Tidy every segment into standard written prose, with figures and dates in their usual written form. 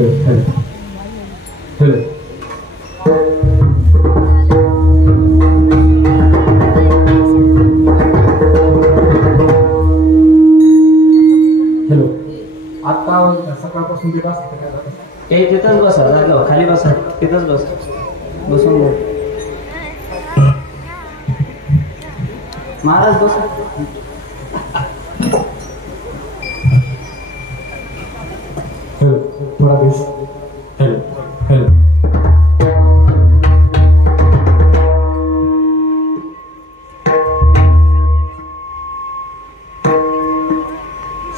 आता सकाळपासून ते बस तिथंच बसा जागा खाली बसा तिथंच बस बसून बोल महाराज बसा थोड़ा दिस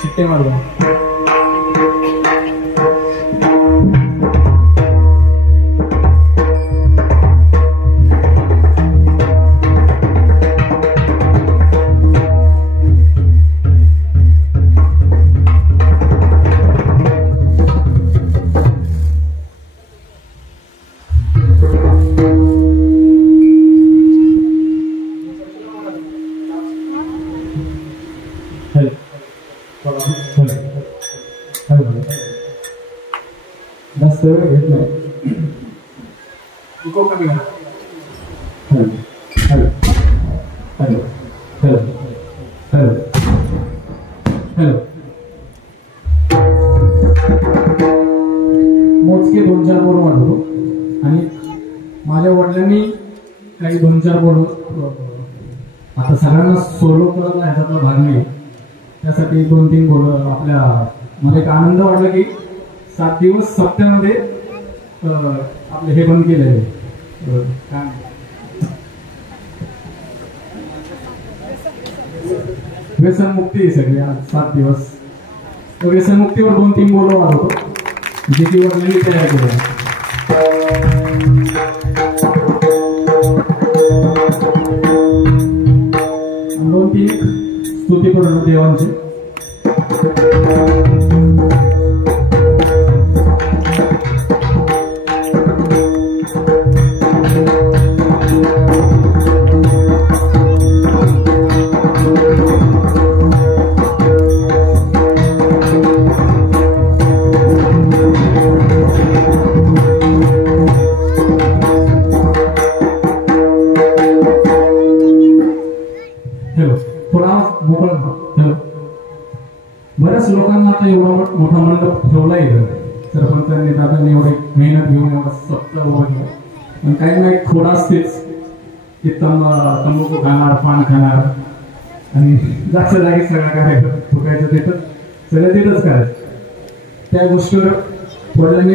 शिट्टे मारवा जास्त वेळ घेत नाही इको कमी करा hello hello hello hello hello मोजके 2-4 बोल वाढवतो आणि माझ्या वडिलांनी काही 2-4 बोल आता सगळ्यांना सोलो करायला ह्याच्यातला भाग नाही त्यासाठी 2-3 बोल आपल्या मला एक आनंद वाटला की 7 दिवस सप्त्यामध्ये आपले हे बंद केलेले काय व्यसनमुक्ती सगळी आज 7 दिवस व्यसनमुक्तीवर 2-3 बोल वाढवतो जे की वडिलांनी तयार केलं 2-3 स्तुती करून देवांचे बऱ्याच लोकांना आता एवढा मोठा मंडप ठेवला येतं सरपंचांनी दादांनी एवढी मेहनत घेऊन एवढा सप्ताह उभारला पण काही ना एक थोडा असतेच की तंबाखू खाणार पान खाणार आणि जागच्या जागी सगळा कार्यक्रम ठोकायचं तिथं सगळं तिथंच करायचं त्या गोष्टीवर वडिलांनी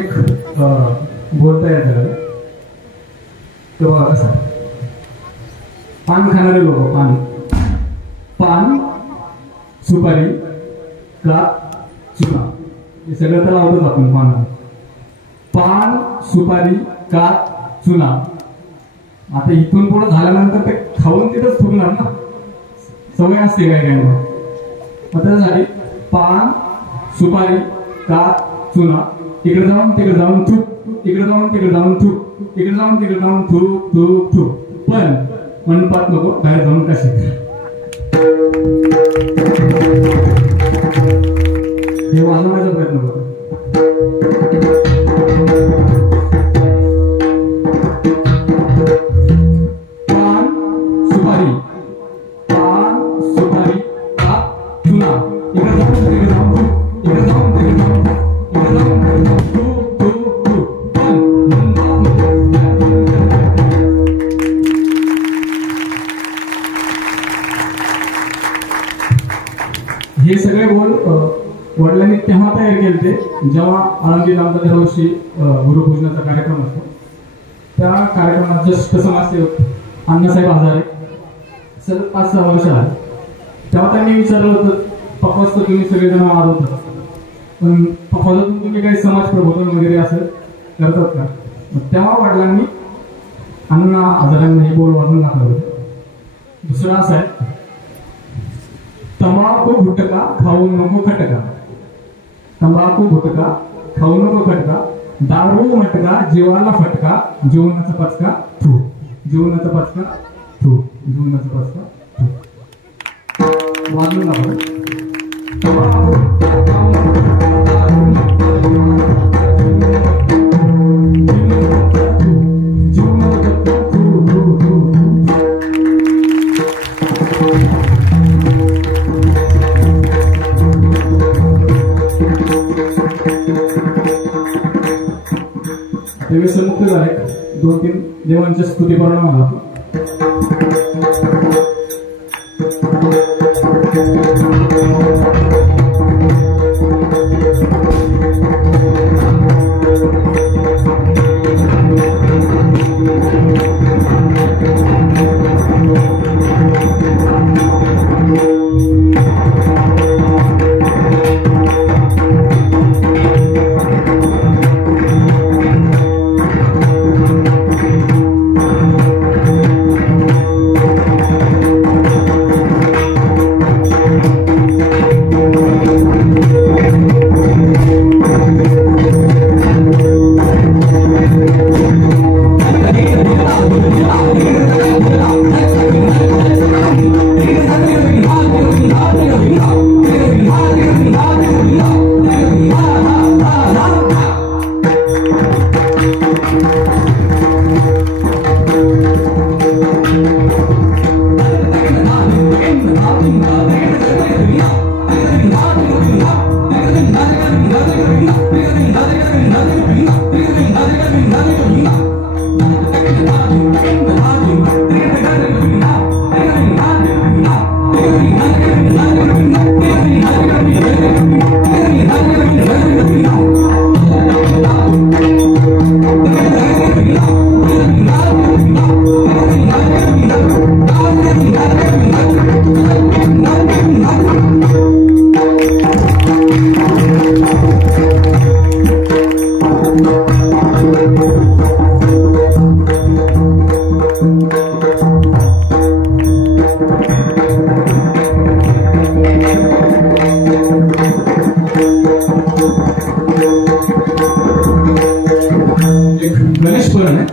बोलता येतं तेव्हा कसं पान खाणारे लोक पान सुपारी कात चुना हे सगळं तर लावतोच आपण पान सुपारी कात चुना आता इथून पुढे झाल्यानंतर ते खाऊन तिथंच थुकणार ना सवय असते काय मग त्याच्यासाठी पान सुपारी कात चुना इकडे जाऊन थूक इकडे जाऊन थूक इकडे जाऊन थूक पण मंडपात नको बाहेर जाऊन कशी हे वाजवण्याचा प्रयत्न करतो पान सुपारी कात चुना इकडे जाऊन हे सगळे बोल वडिलांनी तेव्हा तयार केले जेव्हा आळंदी नामदेव दिवशी गुरुपूजनाचा कार्यक्रम असतो त्या कार्यक्रमात जस्ट कसं असते अण्णासाहेब हजारे सर 5-6 वर्ष आले तेव्हा त्यांनी विचारलं होतं पप्पाच तर तुम्ही सगळेजण वाढवतात पण पप्पाचं तुम्ही काही समाज प्रबोधन वगैरे असं करतात का तेव्हा वडिलांनी अण्णा हजारांना हे बोल वाढून दाखवलं दुसरं असं आहे तंबाखू गुटखा खाऊ नको खटका तंबाखू गुटखा खाऊ नको खटका दारू मटका जीवाला फटका जीवनाचा पचका थू जीवनाचा पचका थू जीवनाचा पचका थू वाजून दाखव ते व्यसनमुक्त झाले. 2-3 देवांच्या स्तुती परणा मला. गणेश पुराण आहे.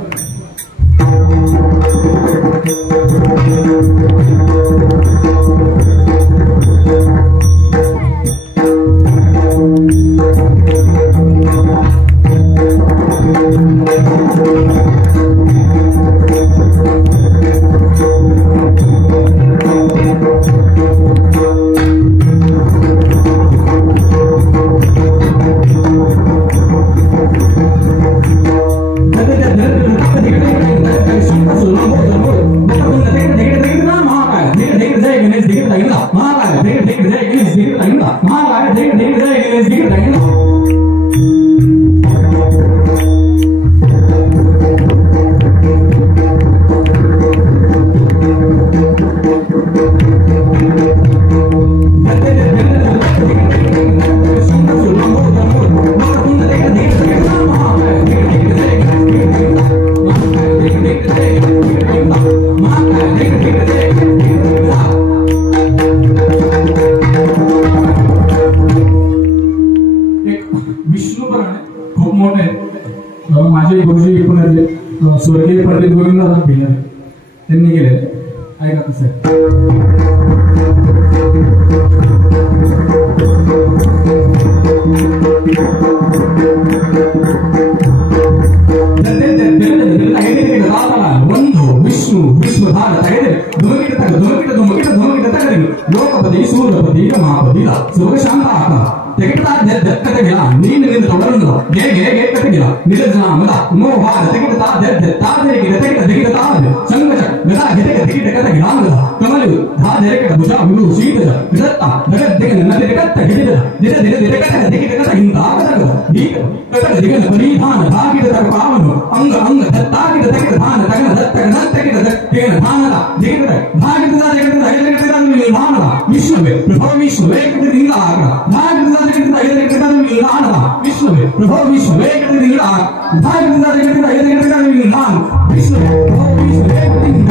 खूप मोठे माझे गुरुजी पण स्वर्गीय पंडित गोविंदराव भिलारे त्यांनी केले. ऐका कसं ಒಂದು ವಿಷ್ಣು ವಿಶ್ವಧಾರ ತಗಡೆ ಧುಮಕಿಟ ತಗಡೆ ಲೋಕಪತಿ ಸೂರ್ಯಪತಿ ಮಹಾಪತಿ ಸುಖಶಾಂತ ಆತ್ಮ ತೆಗೆತಾ ತೆಗೆದಿಲ್ಲ ನೀನು ನಿಂದು ತೊಡರನ್ನು ಹೇಗೆ ತೆಗೆದಿಲ್ಲ ನಿಜನಾಮದ ಮೋಹಾರ ತೆಗೆತಾ ತೆಗೆದ ತಾದ ಸಂಗಚ ಗದಾ ತೆಗೆದ ತೆಗೆದ ಕಮಲು ಧಾದೆರೆಕ ಭುಜ ವಿಲು ಶೀತದ ಇದತ್ತ ಜಗತ್ತಿಗೆ ನದಿ ತೆಗೆತ್ತ ಹಿಡಿದ ತೆಗೆದ ಹಿಂದಾಗದ ಈಗ ತೆಗೆದ ಪರಿಧಾನ ಧಾಗಿದ ಪಾವನು ಅಂಗ ದತ್ತಾಗಿದ ತೆಗೆದ ಧಾನ ತಗನ ದತ್ತಗನ ತೆಗೆದ ತೆಗೆದ ಧಾನದ ತೆಗೆದ ಧಾಗಿದ ಮಾನವ ವಿಷ್ಣುವೆ ಪ್ರಭೋ ವಿಷ್ಣುವೆ ಕಡೆಯಿಂದ ಆಗ ಧಾಗಿದ ವಿಷ್ಣುವೆ ಪ್ರಭೋ ವಿಷ್ಣುವೆ ಕಡೆಯಿಂದ ಧಾಗಿದ ನಾನು ವಿಷ್ಣುವೆ ಪ್ರಭೋ ವಿಷ್ಣುವೆ ಕಡೆಯಿಂದ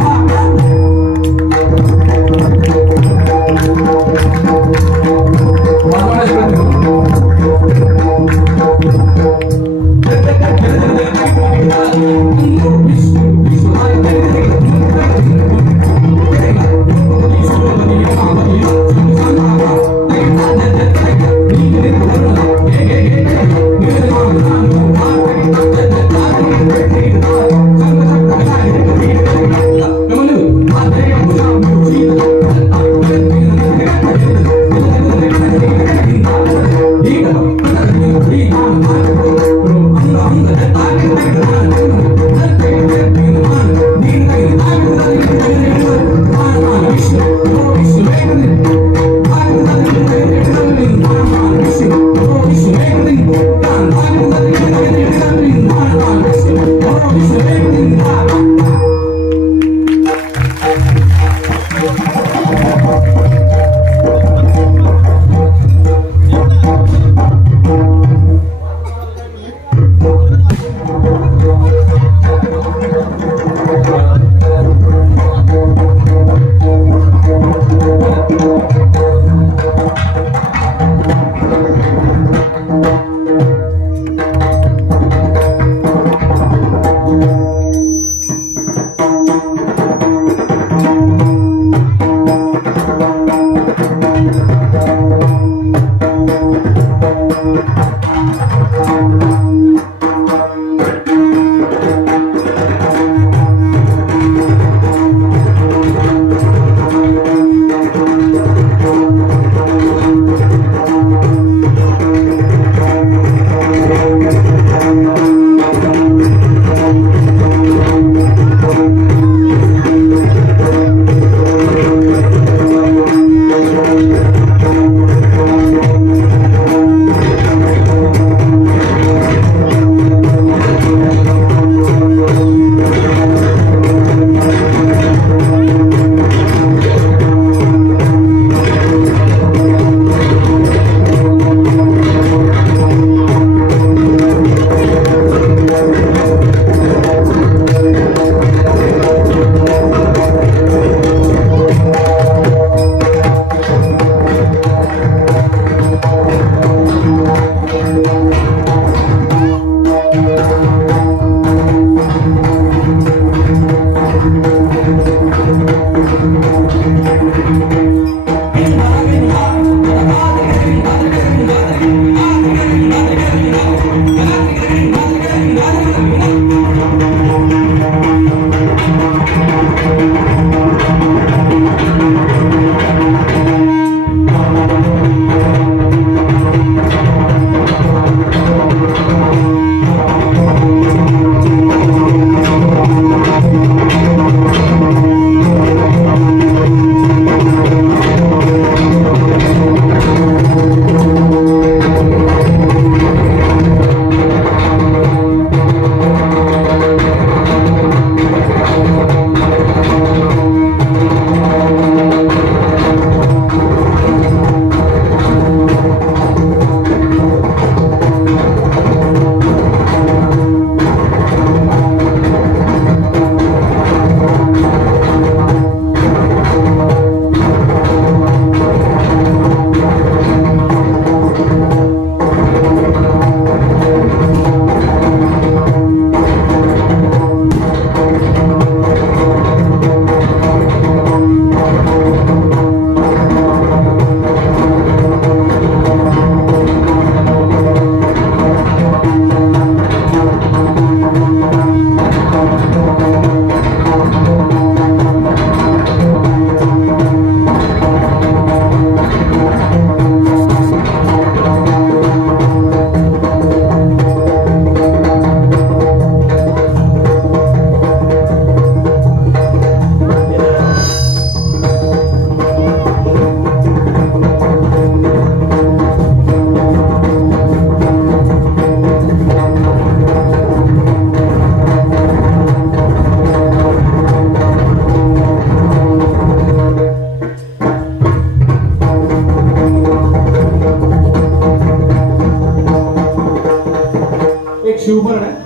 शिवभरण आहे.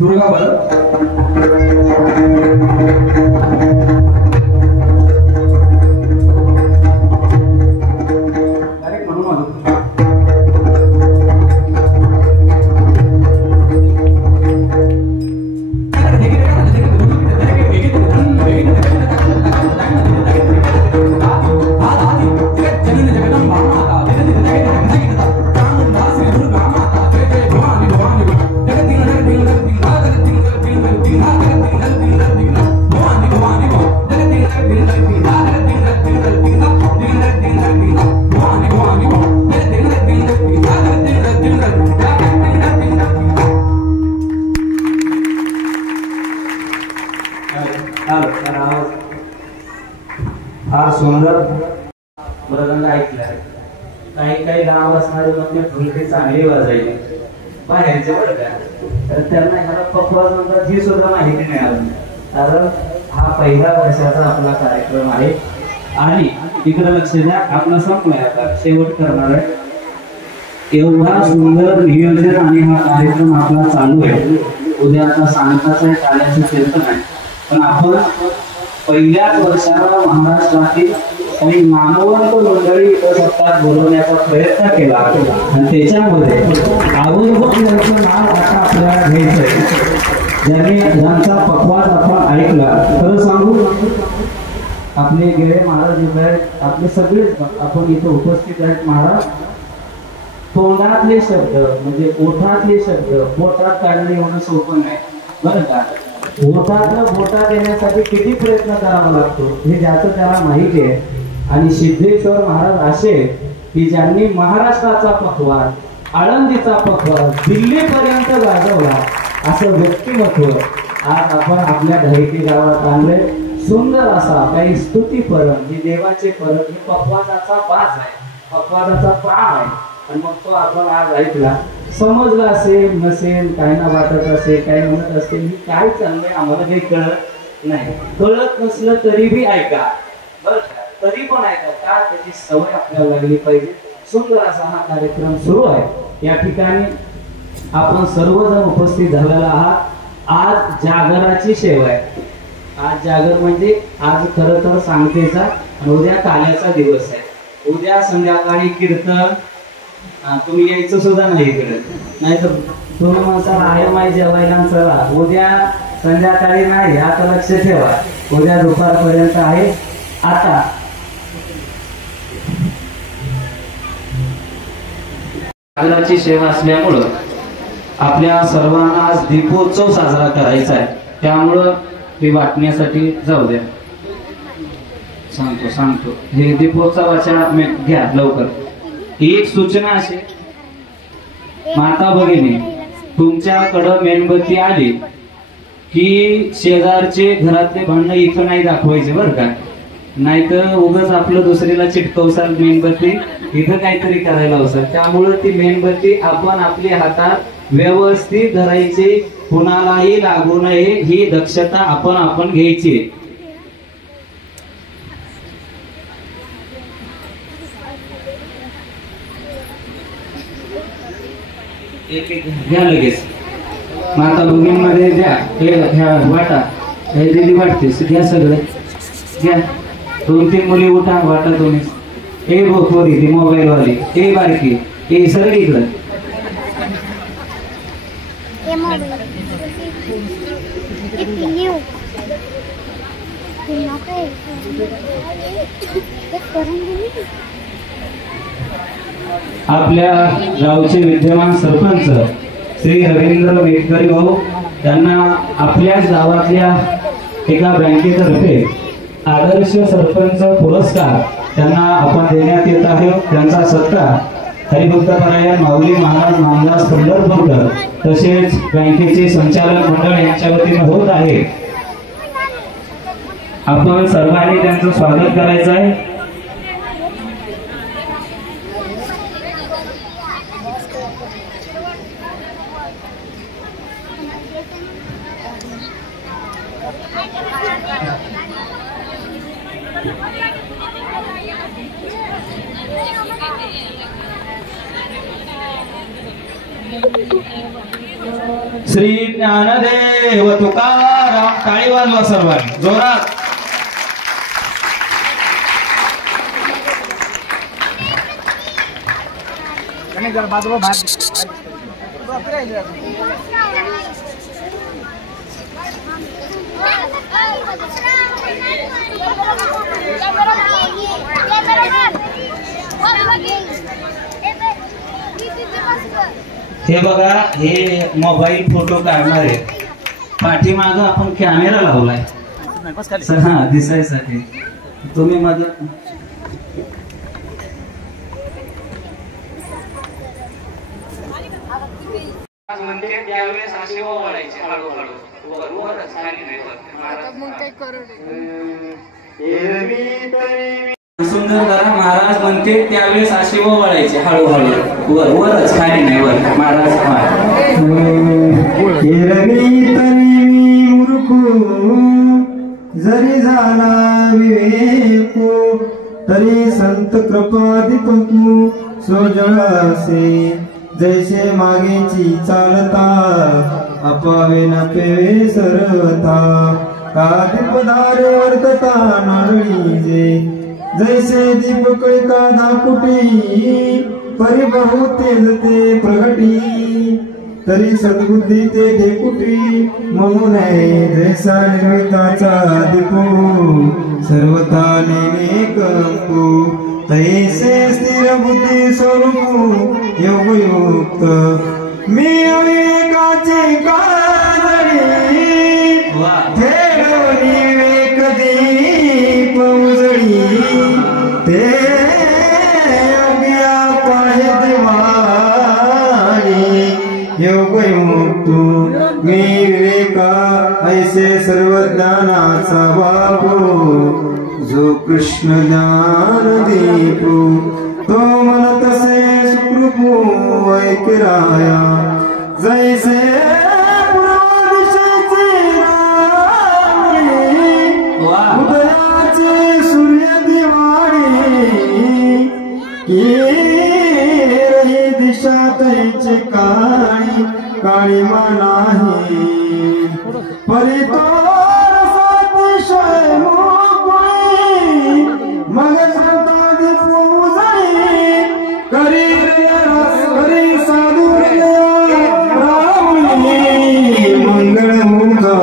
दुर्गा बल डायरेक्ट म्हणून माझं फार सुंदर मृदंग ऐकला. काही काही गाव असणारे म्हणजे ढोलकी चांगली वाजायची बाहेरचे बरं का, तर त्यांना ह्याला पकवाज नंतर ही सुद्धा माहिती मिळाली. कारण हा पहिल्या वर्षाचा आपला कार्यक्रम आहे आणि तिकडे लक्ष द्या. आपला संपलाय, आता शेवट करणार आहे. एवढा सुंदर नियोजन आणि हा कार्यक्रम आपला चालू आहे. उद्या आता सांगताच कार्याचं कीर्तन आहे, पण आपण पहिल्याच वर्षाला महाराष्ट्रातील काही मानवंत मंडळी सत्तात बोलवण्याचा प्रयत्न केला आणि त्याच्यामध्ये आवर्जून त्यांचं नाव आता आपल्याला घ्यायचंय. ज्यांचा पकवाज आपण ऐकला, खरं सांगू आपले गेले महाराज आहेत, आपले सगळे आपण इथे उपस्थित आहेत महाराज. तोंडातले शब्द म्हणजे ओठातले शब्द पोटात काढणे एवढं सोपं नाही बरं का. ओठातलं पोटात येण्यासाठी किती प्रयत्न करावा लागतो हे ज्याचं त्याला माहिती आहे. आणि सिद्धेश्वर महाराज असे की ज्यांनी महाराष्ट्राचा पखवाज, आळंदीचा पखवाज दिल्लीपर्यंत गाजवला असं व्यक्तिमत्व आज आपण आपल्या ढाईकी गावात आणले. सुंदर असा काही स्तुती परम, ही देवाचे परम, ही पखवाजाचा पास आहे, पखवाजाचा प्राण आहे. आणि मग तो आपण आज ऐकला, समजला असेल नसेल, काय ना वाटत असेल, काय म्हणत असेल, ही काय चाललंय आम्हाला काही कळत नाही. कळत नसलं तरी बी ऐका बरं का, तरी पण ऐका, का त्याची सवय आपल्याला लागली पाहिजे. सुंदर असा हा कार्यक्रम सुरू आहे. या ठिकाणी आपण सर्वजण उपस्थित झालेला आहात. आज जागराची सेवा आहे. आज जागर म्हणजे आज खरं तर सांगतेचा आणि उद्या काल्याचा दिवस आहे. उद्या संध्याकाळी कीर्तन, तुम्ही यायचं सुद्धा नाही इकडे, नाही तर तुम्ही म्हणता आहे माय जेवायला चला. उद्या संध्याकाळी नाही, आता लक्ष ठेवा, उद्या दुपारपर्यंत आहे. आता जागराची सेवा असल्यामुळं आपल्या सर्वांना आज दीपोत्सव साजरा करायचा आहे. त्यामुळं हे वाटण्यासाठी जाऊ द्या, सांगतो हे दीपोत्सवाच्या घ्या लवकर. एक सूचना अशी, माता भगिनी तुमच्याकडं मेणबत्ती आली की शेजारचे घरातले भांडणं इथं नाही दाखवायचे बरं का, नाहीतर उगाच आपलं दुसरीला चिटकवसाल मेणबत्ती इथं काहीतरी करायला हवं. त्यामुळे ती मेणबत्ती आपण आपल्या हातात व्यवस्थित धरायची, कुणालाही लागू नये ही दक्षता आपण घ्यायची. घ्या लगेच माता भगिनीमध्ये द्या. ह्या वाटा हे दिली वाटतेस, घ्या सगळं घ्या. 2-3 मुली उठा, वाटा तुम्ही. ए भोरी ती मोबाईल वाली, ए बारकी, ए सगळी इकडं. आपल्या गावचे विद्यमान सरपंच श्री रवींद्र मेटकरी भाऊ त्यांना आपल्याच गावातल्या एका बँकेतर्फे आदर्श सरपंच पुरस्कार त्यांना आपण देण्यात येत आहे. त्यांचा सत्कार हरिभक्तपरायण माऊली महाराज नामदास पंढरपूरकर तसेच बँकेचे संचालक मंडळ यांच्या वतीने होत आहे. आपण सर्वांनी त्यांचं स्वागत करायचं आहे. श्री ज्ञानदेव तुकाराम. टाळी वाजवा सर्वांनी जोरात. हे बघा, हे मोबाईल फोटो काढणारे पाठीमाग आपण कॅमेरा लावलाय हा दिसायसाठी. तुम्ही मदत म्हणते त्यावेळेस असे ओवाळायचे हळूहळू वरच खाली नाही. सुंदर करा. महाराज म्हणते त्यावेळेस असे ओवाळायचे हळूहळू वरच खाली नाही. वर महाराज जरी झाला विवेको तरी संत कृपा दिपू सोजळासे. जैसे मागेची चालता अपावे नपे सरवता का दीपदारे वर्तता नारळी जे. जैसे दीपक का दाकुटी परिबहू तेज ते प्रगटी तरी सद्बुद्धी ते देखुटी म्हणून जैसा निर्मिताचा दीपो सर्वता नेमे कंपू तैसे स्थिर बुद्धी स्वरूप योगयुक्त. मी अविवेकाची काजळी थेडोनी विवेक दीप उजळी ते अज्ञा पाहे देवाणी योगयुक्तो. मी विवेका ऐसे सर्व ज्ञानाचा बापू जो कृष्ण ज्ञान दीपू तो मन तसे सुखरूपू ऐक्यराया. जैसे पूर्व दिशेचे उदयाचे सूर्य दिवाळी की रही दिशा तैचे काळी काळीमा नाही. परितो रसातिशय मोकळी मग करी साधू मंगळ मुखा.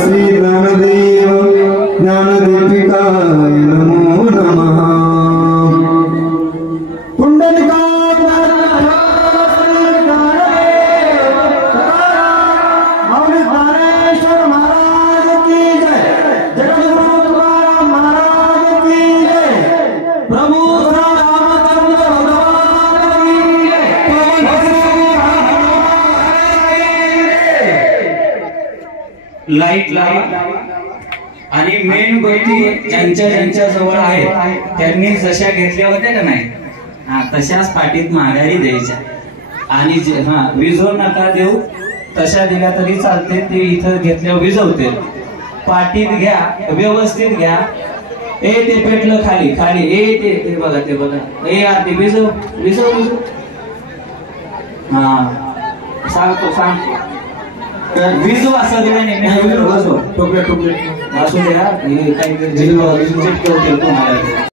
श्री ज्ञानदेव ज्ञानदीपिकाय नमो नमः. पुंडलिका माऊली ज्ञानेश्वर महाराज की जय. जगद्गुरु तुकाराम महाराज की जय. प्रभु लाईट लावा आणि आणि मेन गोष्टी ज्यांच्या जवळ आहेत त्यांनी जशा घेतल्या होत्या का नाही, हा तशाच पाठीत माघारी द्यायच्या. आणि विजवू नका देऊ, तशा दिल्या तरी चालते, ते इथं घेतल्यावर विजवते. पाठीत घ्या, व्यवस्थित घ्या. ए ते पेटलं खाली खाली, ए ते बघा, ते बघा, ए आरती विजव विजव विजव. हा सांगतो विजवा सगळ्यांनी टोपले असू द्या, हे काही चिटकवतील तुम्हाला.